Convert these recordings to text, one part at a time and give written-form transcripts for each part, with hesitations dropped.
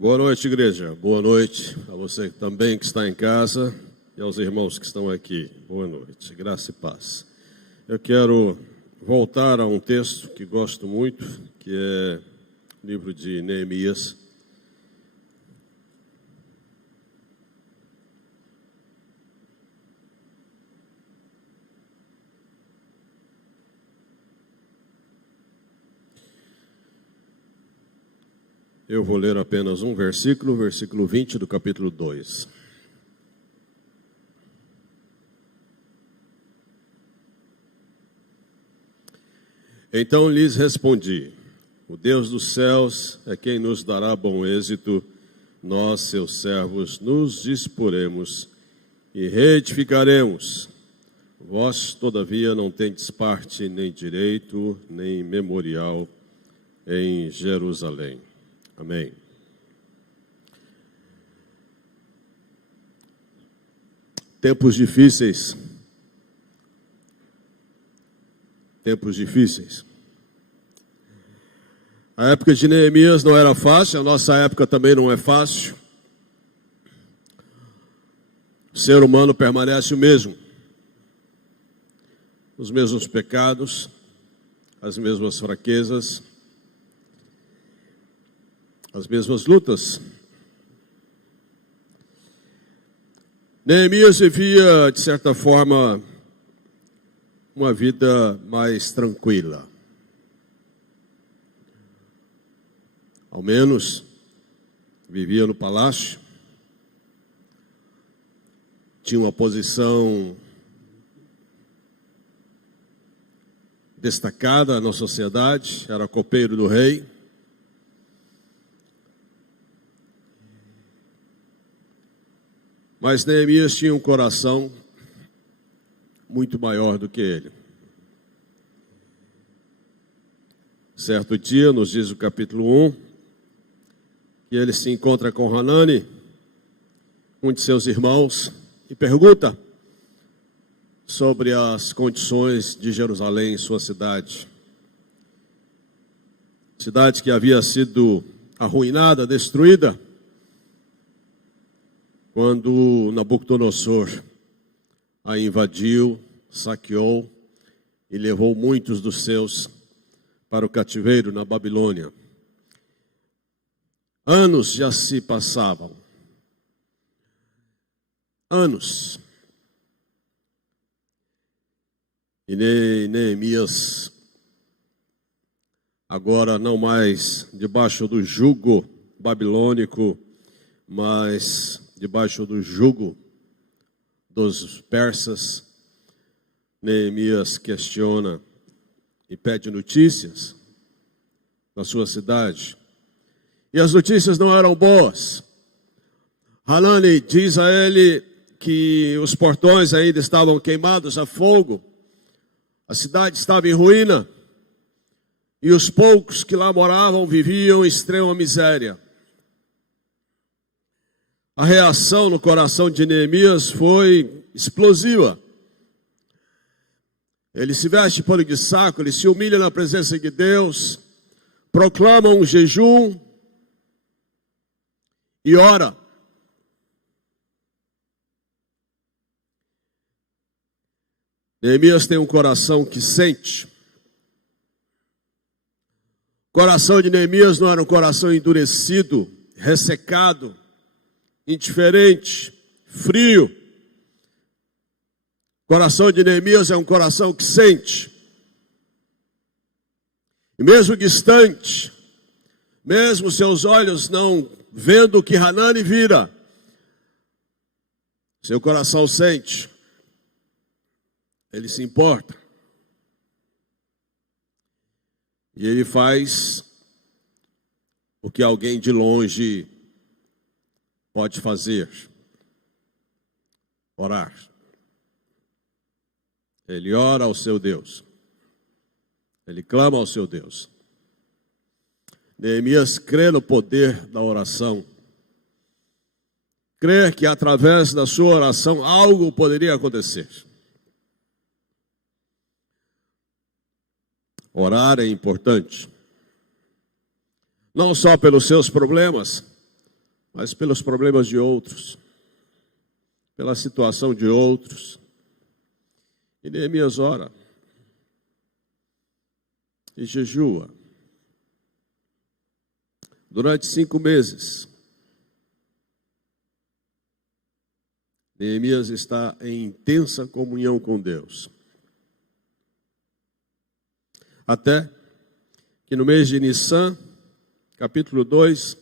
Boa noite, igreja. Boa noite a você também que está em casa e aos irmãos que estão aqui. Boa noite. Graça e paz. Eu quero voltar a um texto que gosto muito, que é o livro de Neemias. Eu vou ler apenas um versículo, versículo 20 do capítulo 2. Então lhes respondi: o Deus dos céus é quem nos dará bom êxito, nós, seus servos, nos disporemos e reedificaremos. Vós, todavia, não tendes parte, nem direito, nem memorial em Jerusalém. Amém. Tempos difíceis. Tempos difíceis. A época de Neemias não era fácil, a nossa época também não é fácil. O ser humano permanece o mesmo. Os mesmos pecados, as mesmas fraquezas, as mesmas lutas. Neemias vivia, de certa forma, uma vida mais tranquila. Ao menos, vivia no palácio, tinha uma posição destacada na sociedade, era copeiro do rei. Mas Neemias tinha um coração muito maior do que ele. Certo dia, nos diz o capítulo 1, que ele se encontra com Hanani, um de seus irmãos, e pergunta sobre as condições de Jerusalém, sua cidade. Cidade que havia sido arruinada, destruída, quando Nabucodonosor a invadiu, saqueou e levou muitos dos seus para o cativeiro na Babilônia. Anos já se passavam. Anos. E Neemias, agora não mais debaixo do jugo babilônico, mas debaixo do jugo dos persas, Neemias questiona e pede notícias da sua cidade. E as notícias não eram boas. Hanani diz a ele que os portões ainda estavam queimados a fogo, a cidade estava em ruína, e os poucos que lá moravam viviam em extrema miséria. A reação no coração de Neemias foi explosiva. Ele se veste de pano de saco, ele se humilha na presença de Deus, proclama um jejum e ora. Neemias tem um coração que sente. O coração de Neemias não era um coração endurecido, ressecado, indiferente, frio. O coração de Neemias é um coração que sente. E mesmo distante, mesmo seus olhos não vendo o que Hanani vira, seu coração sente. Ele se importa. E ele faz o que alguém de longe pode fazer: orar. Ele ora ao seu Deus. Ele clama ao seu Deus. Neemias crê no poder da oração. Crê que através da sua oração algo poderia acontecer. Orar é importante. Não só pelos seus problemas, mas pelos problemas de outros, pela situação de outros. E Neemias ora e jejua durante 5 meses. Neemias está em intensa comunhão com Deus. Até que no mês de Nissan, capítulo 2,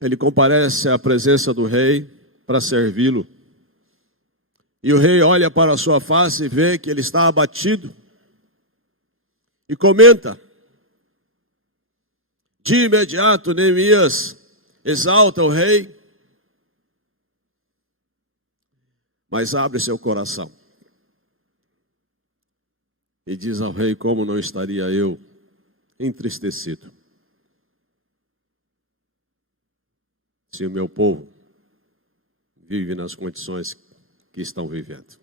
ele comparece à presença do rei para servi-lo. E o rei olha para a sua face e vê que ele está abatido. E comenta. De imediato, Neemias exalta o rei, mas abre seu coração. E diz ao rei: como não estaria eu entristecido se o meu povo vive nas condições que estão vivendo.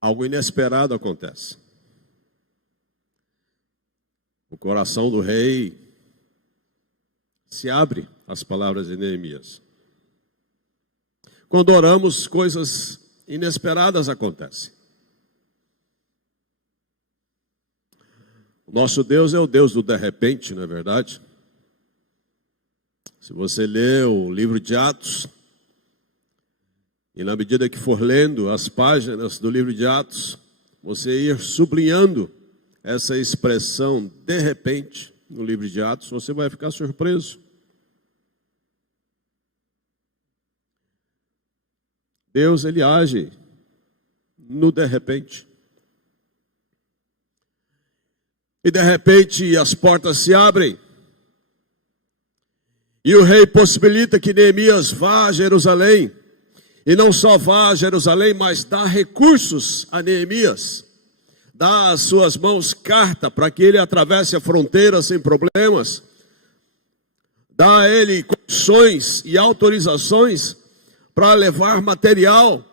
Algo inesperado acontece. O coração do rei se abre às palavras de Neemias. Quando oramos, coisas inesperadas acontecem. O nosso Deus é o Deus do de repente, não é verdade? Se você lê o livro de Atos, e na medida que for lendo as páginas do livro de Atos, você ir sublinhando essa expressão de repente no livro de Atos, você vai ficar surpreso. Deus, ele age no de repente. E de repente as portas se abrem. E o rei possibilita que Neemias vá a Jerusalém. E não só vá a Jerusalém, mas dá recursos a Neemias. Dá às suas mãos carta para que ele atravesse a fronteira sem problemas. Dá a ele condições e autorizações para levar material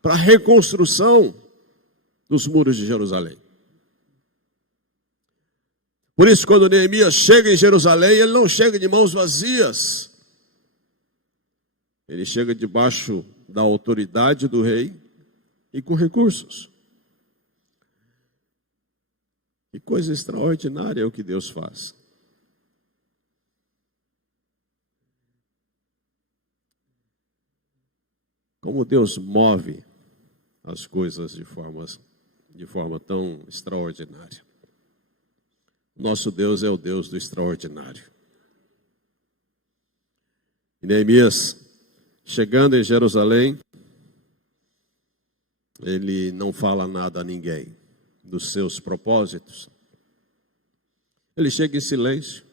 para a reconstrução dos muros de Jerusalém. Por isso, quando Neemias chega em Jerusalém, ele não chega de mãos vazias. Ele chega debaixo da autoridade do rei e com recursos. Que coisa extraordinária é o que Deus faz. Como Deus move as coisas de forma tão extraordinária. Nosso Deus é o Deus do extraordinário. E Neemias, chegando em Jerusalém, ele não fala nada a ninguém dos seus propósitos. Ele chega em silêncio.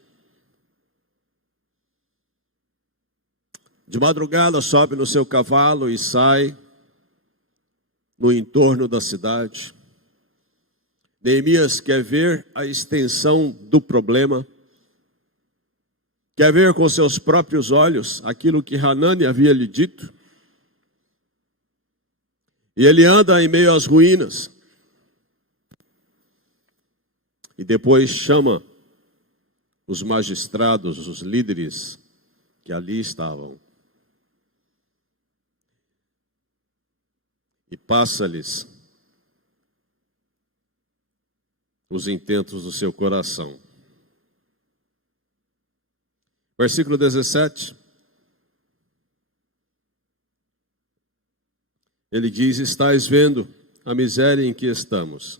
De madrugada sobe no seu cavalo e sai no entorno da cidade. Neemias quer ver a extensão do problema, quer ver com seus próprios olhos aquilo que Hanani havia lhe dito. E ele anda em meio às ruínas. E depois chama os magistrados, os líderes que ali estavam. E passa-lhes os intentos do seu coração. Versículo 17. Ele diz: estais vendo a miséria em que estamos,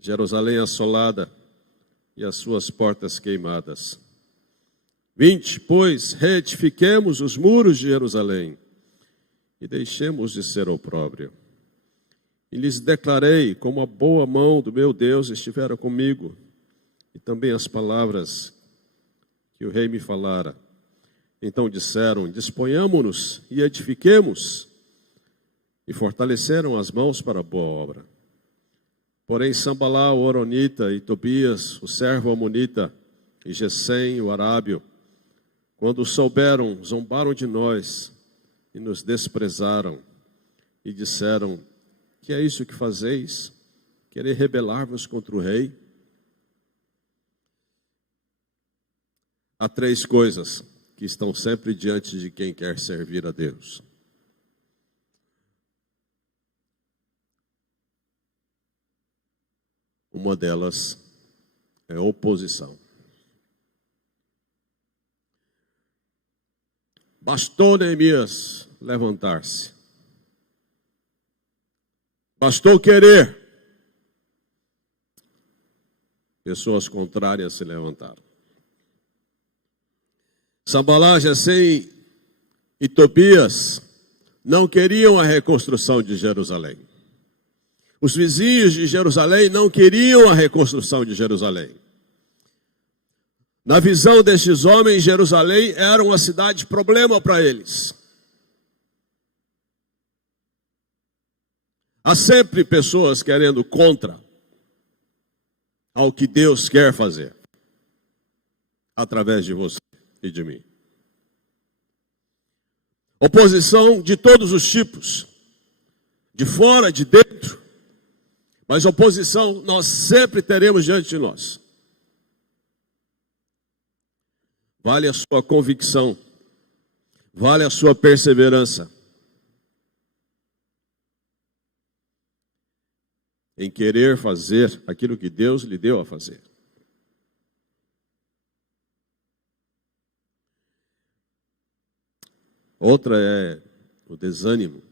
Jerusalém assolada e as suas portas queimadas. Vinde, pois, reedifiquemos os muros de Jerusalém e deixemos de ser opróbrio. E lhes declarei como a boa mão do meu Deus estivera comigo, e também as palavras que o rei me falara. Então disseram: disponhamo-nos e edifiquemos, e fortaleceram as mãos para a boa obra. Porém Sambalá, o Horonita, e Tobias, o servo amonita, e Gesem, o arábio, quando souberam, zombaram de nós e nos desprezaram, e disseram: que é isso que fazeis? Querer rebelar-vos contra o rei? há três coisas que estão sempre diante de quem quer servir a Deus. Uma delas é oposição. Bastou Neemias levantar-se. Bastou querer. Pessoas contrárias se levantaram. Sanbalat, Gesem e Tobias não queriam a reconstrução de Jerusalém. Os vizinhos de Jerusalém não queriam a reconstrução de Jerusalém. Na visão destes homens, Jerusalém era uma cidade problema para eles. Há sempre pessoas querendo contra ao que Deus quer fazer, através de você e de mim. Oposição de todos os tipos, de fora, de dentro, mas oposição nós sempre teremos diante de nós. Vale a sua convicção, vale a sua perseverança em querer fazer aquilo que Deus lhe deu a fazer. Outra é o desânimo.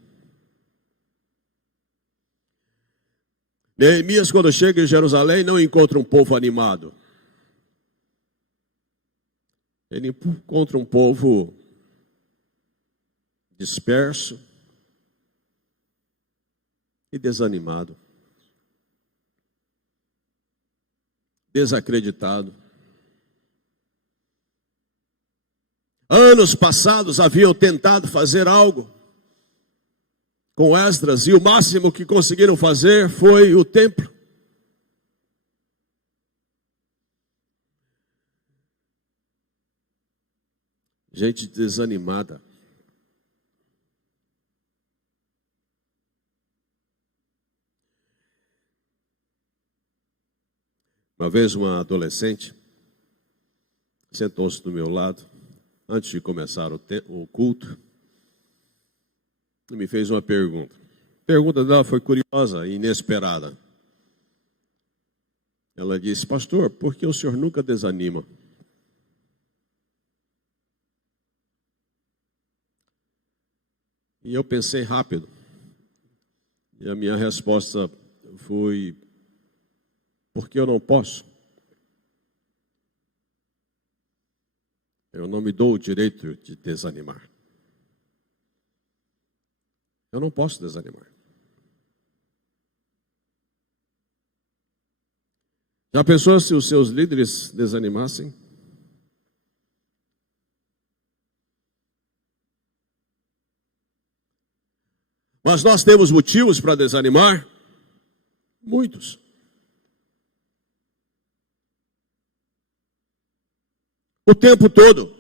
Neemias, quando chega em Jerusalém, não encontra um povo animado. Ele encontra um povo disperso e desanimado, desacreditado. Anos passados haviam tentado fazer algo com Esdras e o máximo que conseguiram fazer foi o templo. Gente desanimada. Uma vez uma adolescente sentou-se do meu lado, antes de começar o culto, e me fez uma pergunta. A pergunta dela foi curiosa e inesperada. Ela disse: pastor, por que o senhor nunca desanima? E eu pensei rápido. E a minha resposta foi: porque eu não posso. Eu não me dou o direito de desanimar. Eu não posso desanimar. Já pensou se os seus líderes desanimassem? Mas nós temos motivos para desanimar? Muitos. O tempo todo.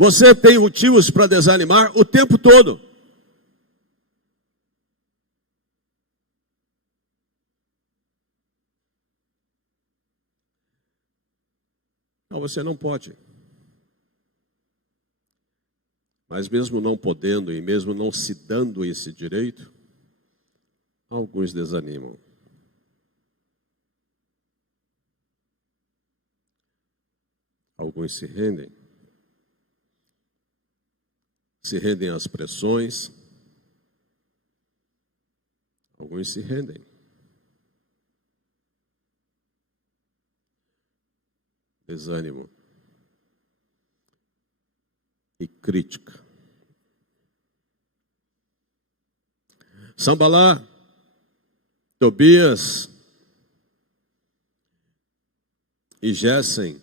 Você tem motivos para desanimar o tempo todo. Não, você não pode. Mas mesmo não podendo e mesmo não se dando esse direito, alguns desanimam. Alguns se rendem às pressões, alguns se rendem. Desânimo e crítica. Sanbalat, Tobias e Gesem,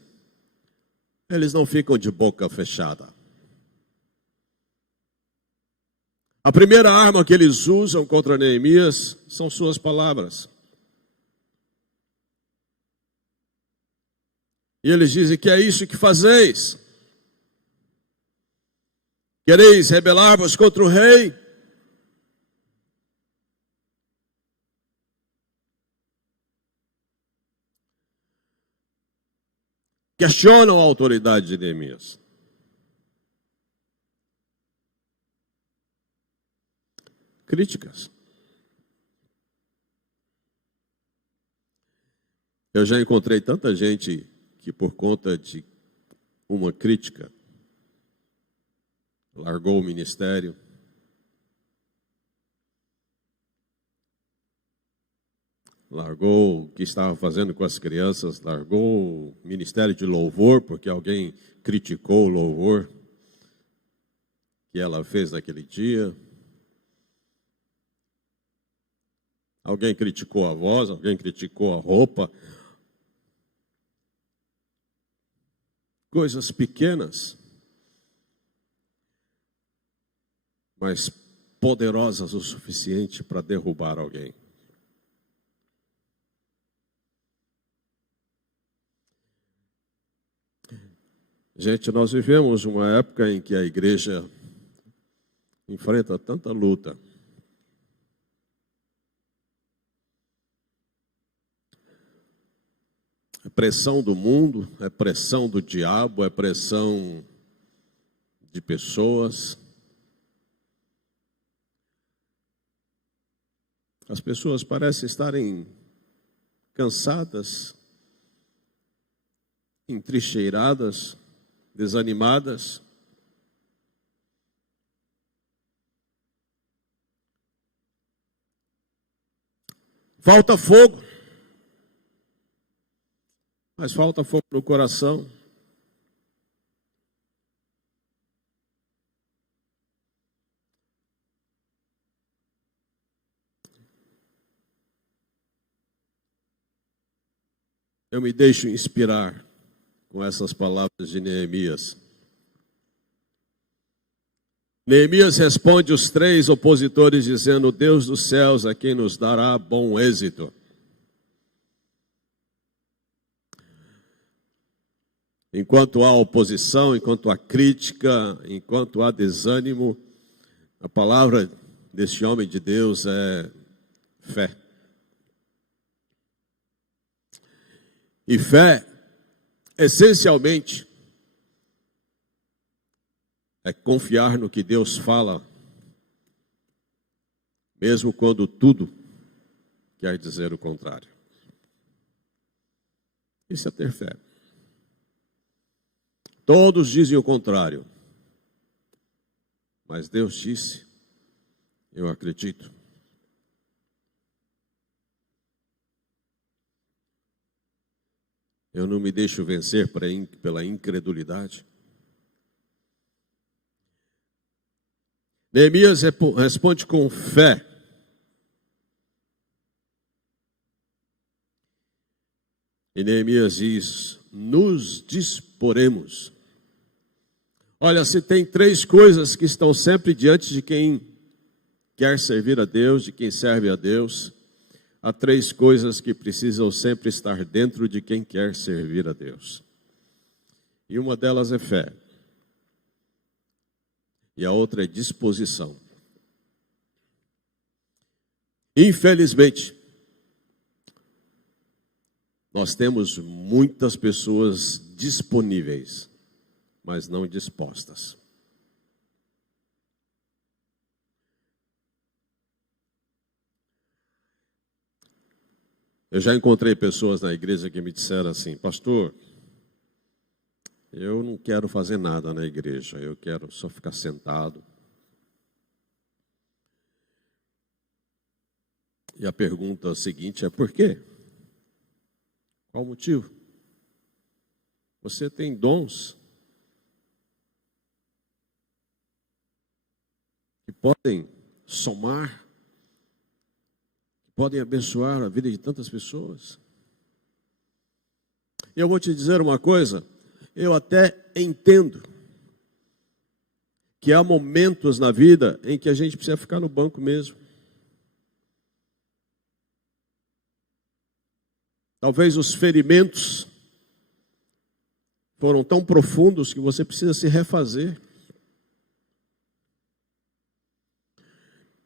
eles não ficam de boca fechada. A primeira arma que eles usam contra Neemias são suas palavras. E eles dizem: que é isso que fazeis? Quereis rebelar-vos contra o rei? questionam a autoridade de Neemias. Críticas. Eu já encontrei tanta gente que, por conta de uma crítica, largou o ministério, largou o que estava fazendo com as crianças, largou o ministério de louvor, porque alguém criticou o louvor que ela fez naquele dia. Alguém criticou a voz, alguém criticou a roupa. Coisas pequenas, mas poderosas o suficiente para derrubar alguém. Gente, nós vivemos uma época em que a igreja enfrenta tanta luta. É pressão do mundo, é pressão do diabo, é pressão de pessoas. As pessoas parecem estarem cansadas, entrincheiradas, desanimadas. Falta fogo. Mas falta fogo no coração. Eu me deixo inspirar com essas palavras de Neemias. Neemias responde os 3 opositores dizendo: Deus dos céus é quem nos dará bom êxito. Enquanto há oposição, enquanto há crítica, enquanto há desânimo, a palavra deste homem de Deus é fé. E fé, essencialmente, é confiar no que Deus fala, mesmo quando tudo quer dizer o contrário. Isso é ter fé. Todos dizem o contrário, mas Deus disse, eu acredito. Eu não me deixo vencer pela incredulidade. Neemias responde com fé. E Neemias diz, nos disporemos. Olha, se tem 3 coisas que estão sempre diante de quem quer servir a Deus, de quem serve a Deus, há 3 coisas que precisam sempre estar dentro de quem quer servir a Deus. E uma delas é fé. E a outra é disposição. Infelizmente, nós temos muitas pessoas disponíveis, mas não dispostas. Eu já encontrei pessoas na igreja que me disseram assim, pastor, eu não quero fazer nada na igreja, eu quero só ficar sentado. E a pergunta seguinte é, por quê? Qual o motivo? Você tem dons que podem somar, que podem abençoar a vida de tantas pessoas. E eu vou te dizer uma coisa, eu até entendo que há momentos na vida em que a gente precisa ficar no banco mesmo. Talvez os ferimentos foram tão profundos que você precisa se refazer.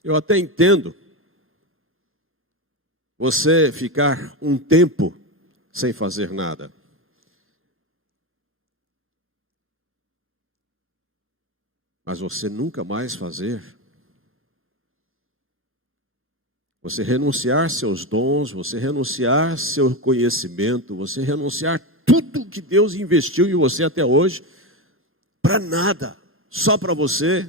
Eu até entendo você ficar um tempo sem fazer nada. mas você nunca mais fazer. Você renunciar seus dons, você renunciar seu conhecimento, você renunciar tudo que Deus investiu em você até hoje, para nada, só para você.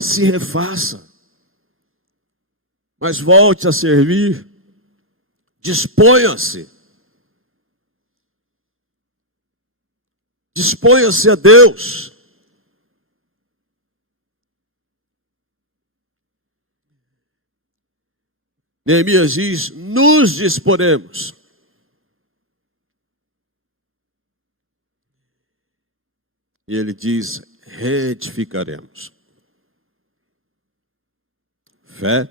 Se refaça, mas volte a servir, disponha-se. Disponha-se a Deus. Neemias diz, nos disporemos. E ele diz, reedificaremos. Fé,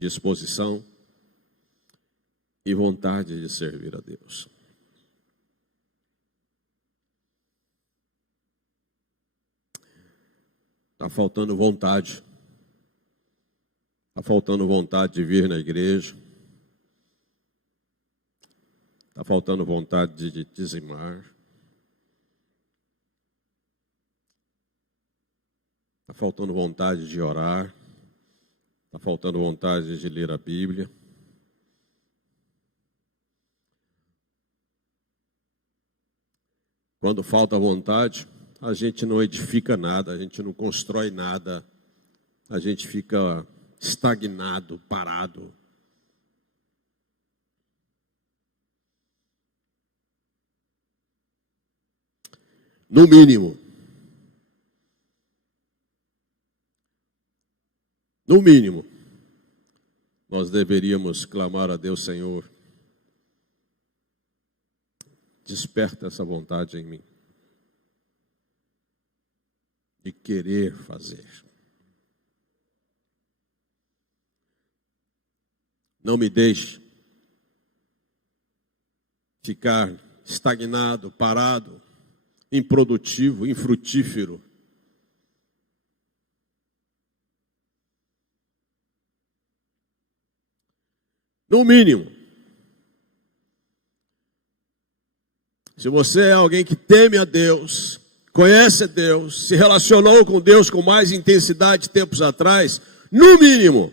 disposição e vontade de servir a Deus. Está faltando vontade. Está faltando vontade de vir na igreja. Está faltando vontade de dizimar. Está faltando vontade de orar. Está faltando vontade de ler a Bíblia. Quando falta vontade, a gente não edifica nada, a gente não constrói nada, a gente fica estagnado, parado. No mínimo, nós deveríamos clamar a Deus, Senhor, desperta essa vontade em mim, de querer fazer. Não me deixe ficar estagnado, parado, improdutivo, infrutífero. No mínimo, se você é alguém que teme a Deus, conhece a Deus, se relacionou com Deus com mais intensidade tempos atrás, no mínimo,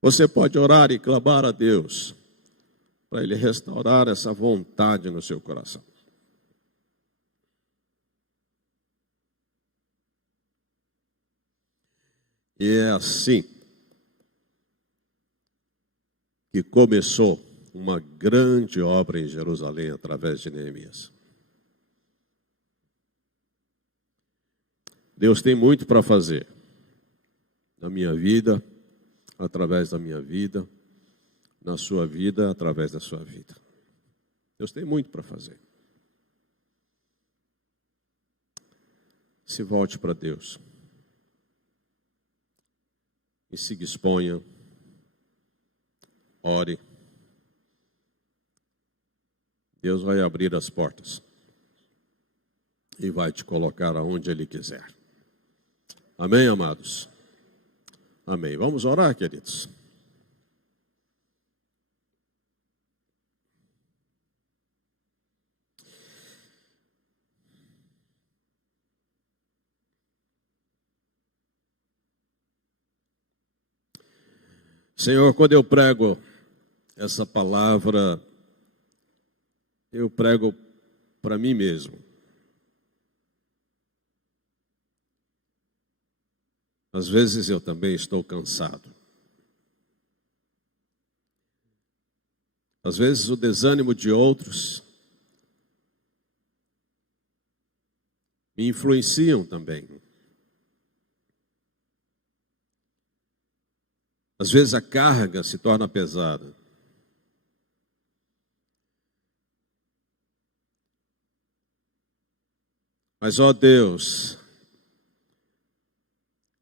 você pode orar e clamar a Deus para Ele restaurar essa vontade no seu coração. E é assim que começou uma grande obra em Jerusalém através de Neemias. Deus tem muito para fazer na minha vida, através da minha vida, na sua vida, através da sua vida. Deus tem muito para fazer. Se volte para Deus e se disponha, ore. Deus vai abrir as portas e vai te colocar aonde Ele quiser. Amém, amados? Amém. Vamos orar, queridos. Senhor, quando eu prego essa palavra, eu prego para mim mesmo. Às vezes eu também estou cansado. Às vezes o desânimo de outros me influenciam também. Às vezes a carga se torna pesada. Mas, ó Deus,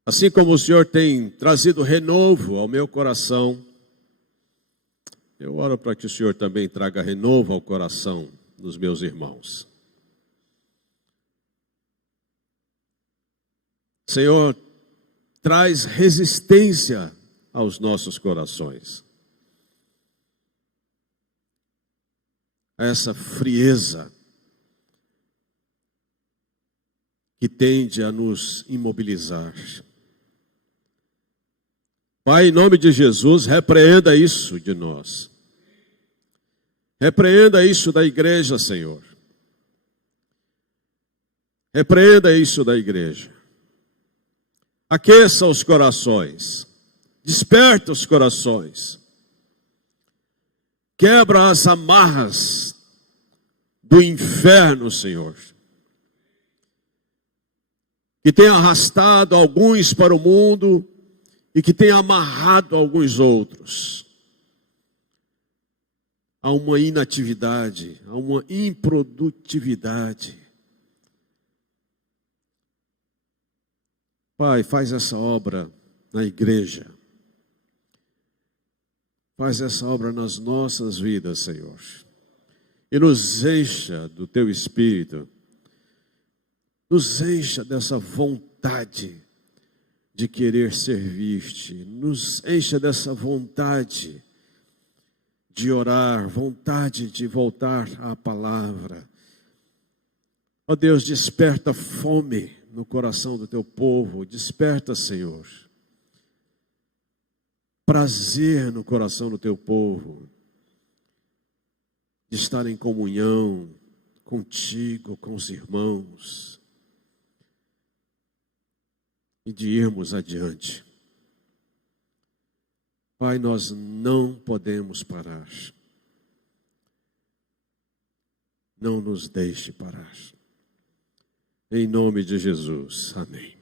assim como o Senhor tem trazido renovo ao meu coração, eu oro para que o Senhor também traga renovo ao coração dos meus irmãos. Senhor, traz resistência aos nossos corações. Essa frieza que tende a nos imobilizar. Pai, em nome de Jesus, repreenda isso de nós. Repreenda isso da igreja, Senhor. Repreenda isso da igreja. Aqueça os corações. Desperta os corações. Quebra as amarras do inferno, Senhor, que tem arrastado alguns para o mundo e que tem amarrado alguns outros a uma inatividade, a uma improdutividade. Pai, faz essa obra na igreja. Faz essa obra nas nossas vidas, Senhor. E nos encha do Teu Espírito. Nos encha dessa vontade de querer servir-te. Nos encha dessa vontade de orar, vontade de voltar à palavra. Ó Deus, desperta fome no coração do Teu povo. Desperta, Senhor, prazer no coração do Teu povo de estar em comunhão contigo, com os irmãos e de irmos adiante. Pai, nós não podemos parar. Não nos deixe parar. Em nome de Jesus. Amém.